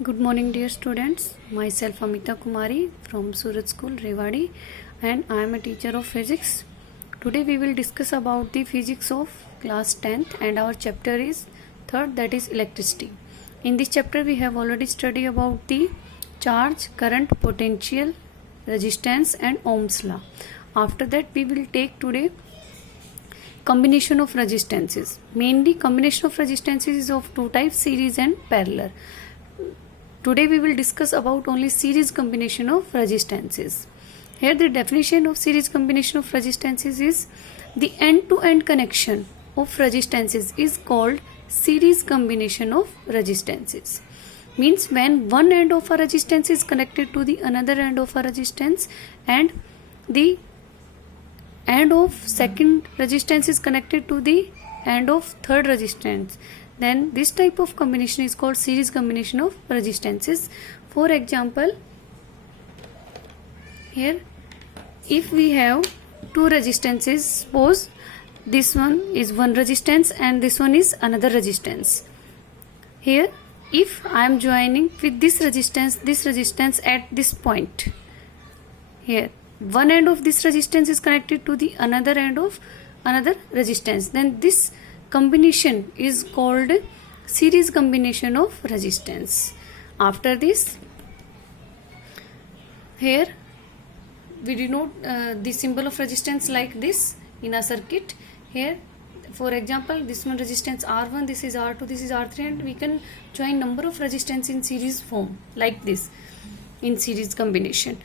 Good morning, dear students. Myself Amita Kumari from Surat School, Rewadi, and I am a teacher of physics. Today we will discuss about the physics of class 10th, and our chapter is third, that is electricity. In this chapter we have already studied about the charge, current, potential, resistance and Ohm's law. After that we will take today combination of resistances. Mainly combination of resistances is of two types, series and parallel. Today we will discuss about only series combination of resistances. Here the definition of series combination of resistances is the end-to-end connection of resistances is called series combination of resistances. Means when one end of a resistance is connected to the another end of a resistance and the end of second resistance is connected to the end of third resistance, then this type of combination is called series combination of resistances. For example, here if we have two resistances, suppose this one is one resistance and this one is another resistance. Here if I am joining with this resistance at this point, here one end of this resistance is connected to the another end of another resistance, then this combination is called series combination of resistance. After this, here we denote the symbol of resistance like this in a circuit. Here for example, this one resistance R1, this is R2, this is R3, and we can join number of resistance in series form like this in series combination.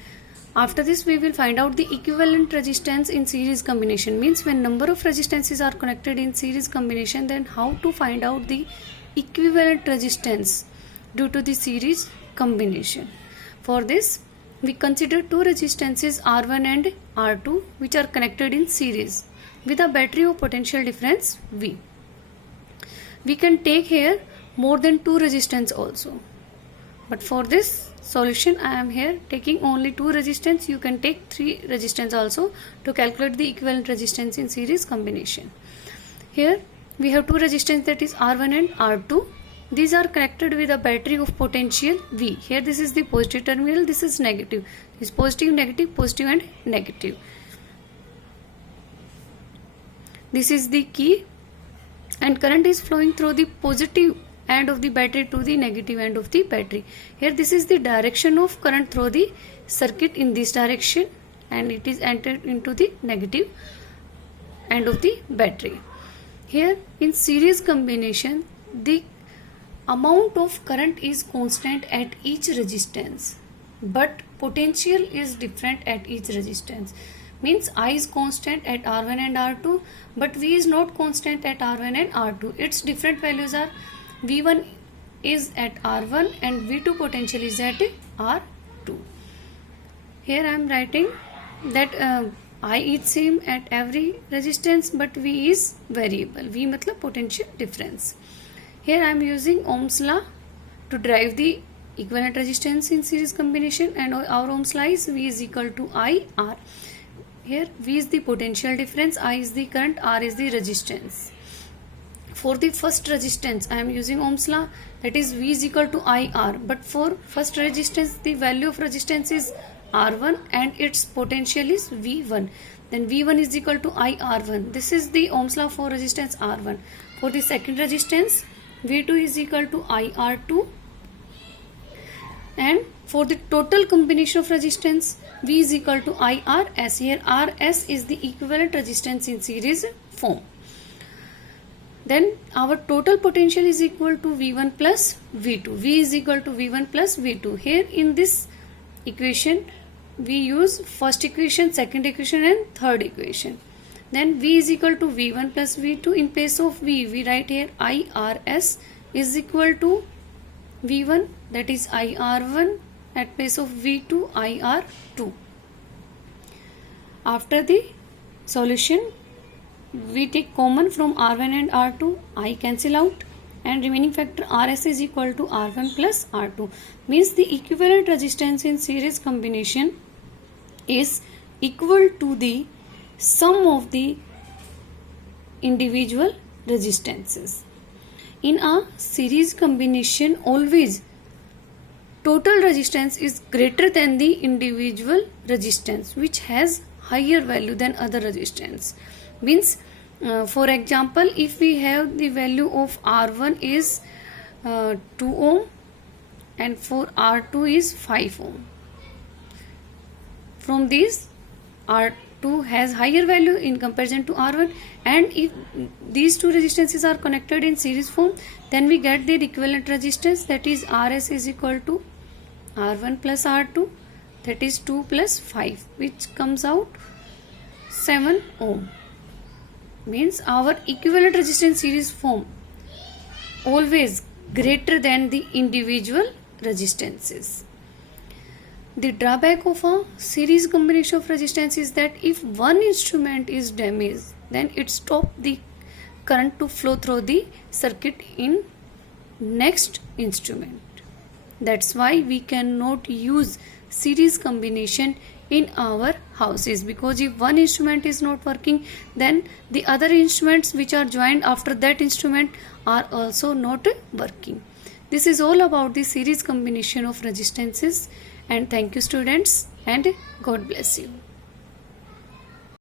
After this we will find out the equivalent resistance in series combination. Means when number of resistances are connected in series combination, then how to find out the equivalent resistance due to the series combination. For this we consider two resistances R1 and R2 which are connected in series with a battery of potential difference V. We can take here more than two resistance also, but for this solution I am here taking only two resistance. You can take three resistance also to calculate the equivalent resistance in series combination. Here we have two resistance, that is R1 and R2. These are connected with a battery of potential V. Here this is the positive terminal, this is negative. This is positive, negative, positive and negative. This is the key, and current is flowing through the positive end of the battery to the negative end of the battery. Here this is the direction of current through the circuit in this direction, and it is entered into the negative end of the battery. Here in series combination the amount of current is constant at each resistance, but potential is different at each resistance. Means I is constant at R1 and R2, but V is not constant at R1 and R2. Its different values are V1 is at R1 and V2 potential is at R2. Here I am writing that I is same at every resistance, but V is variable. V matlab potential difference. Here I am using Ohm's law to derive the equivalent resistance in series combination, and our Ohm's law is V is equal to IR. Here V is the potential difference, I is the current, R is the resistance. For the first resistance I am using Ohm's law, that is V is equal to IR, but for first resistance the value of resistance is R1 and its potential is V1. Then V1 is equal to IR1. This is the Ohm's law for resistance R1. For the second resistance V2 is equal to IR2, and for the total combination of resistance V is equal to IRS. Here RS is the equivalent resistance in series form. Then our total potential is equal to V1 plus V2. V is equal to V1 plus V2. Here in this equation we use first equation, second equation and third equation. Then V is equal to V1 plus V2. In place of V, we write here IRS is equal to V1, that is IR1, at place of V2 IR2. After the solution we take common from R1 and R2, I cancel out, and remaining factor RS is equal to R1 plus R2. Means the equivalent resistance in series combination is equal to the sum of the individual resistances. In a series combination, always total resistance is greater than the individual resistance, which has higher value than other resistance. Means, for example, if we have the value of R1 is 2 ohm and for R2 is 5 ohm. From these, R2 has higher value in comparison to R1, and if these two resistances are connected in series form, then we get their equivalent resistance, that is RS is equal to R1 plus R2, that is 2 plus 5, which comes out 7 ohm. Means our equivalent resistance series form always greater than the individual resistances. The drawback of a series combination of resistance is that if one instrument is damaged, then it stops the current to flow through the circuit in next instrument. That's why we cannot use series combination in our houses, because if one instrument is not working, then the other instruments which are joined after that instrument are also not working. This is all about the series combination of resistances, and thank you students, and God bless you.